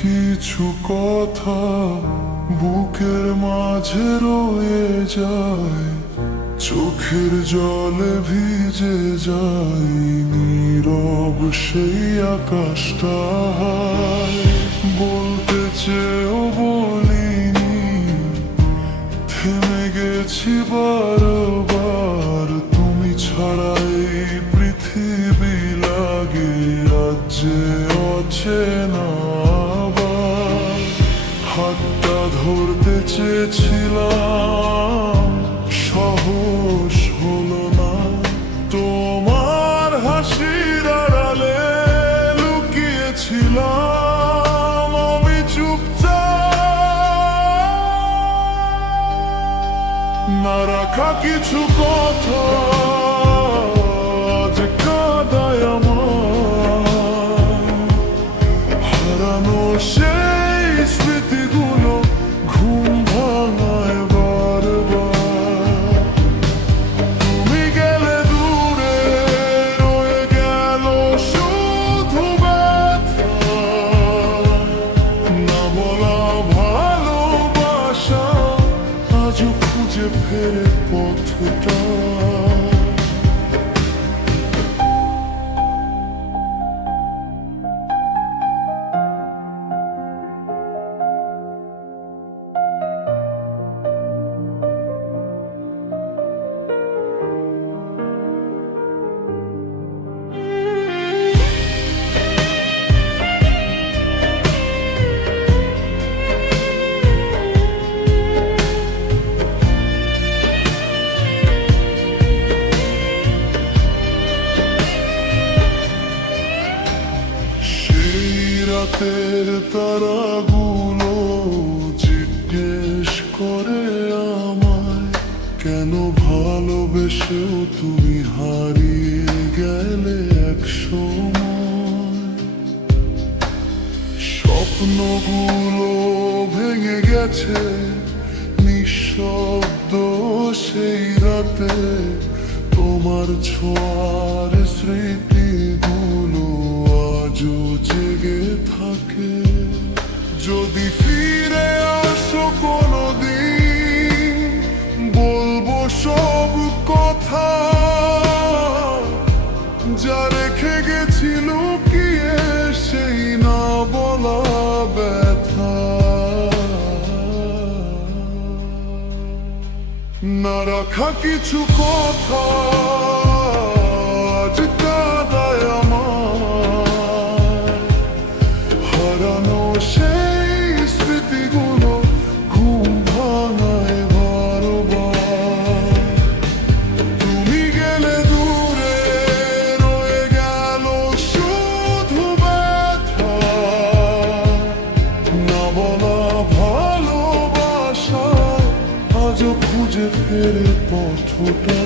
কিছু কথা বুকের মাঝে রয়ে যায়, চোখের জলে ভিজে যায় নীরব সেই আকাশটা। বলতে চেয়েও বলিনি, থেমে গেছি বারবার। তুমি ছাড়াই পৃথিবী লাগে আজ যে অচেনা। হাতটা ধরতে চেয়েছিলাম, সাহস হলো না। তোমার হাসির আড়ালে লুকিয়েছিলাম আমি চুপচাপ। না রাখা কিছু কথা আজ কাঁদায় আমার, হারানো সেই স্মৃতিগুলো ঘুম ভাঙায় বারবার। তুমি গেলে দূরে রয়ে গেল শুধু ব্যথা, না বলা ভালোবাসা আজও খুঁজে ফেরে পথটা। রাতের তারাগুলো জিজ্ঞেস করে আমায়, কেন ভালোবেসেও তুমি হারিয়ে গেলে এক সময়। স্বপ্নগুলো ভেঙে গেছে নিঃশব্দ সেই রাতে, তোমার ছোঁয়ার স্মৃতিগুলো আজও জেগে থাকে। যদি ফিরে আসো কোনোদিন, বলবো সব কথা যা রেখে গেছি লুকিয়ে সেই না বলা ব্যথা। না রাখা কিছু কথা আজ কাঁদায় আমার, হারানো সেই স্মৃতিগুলো ঘুম ভাঙায় বারবার। তুমি গেলে দূরে রয়ে গেল শুধু ব্যথা, না বলা ভালোবাসা আজও খুঁজে ফেরে পথটা।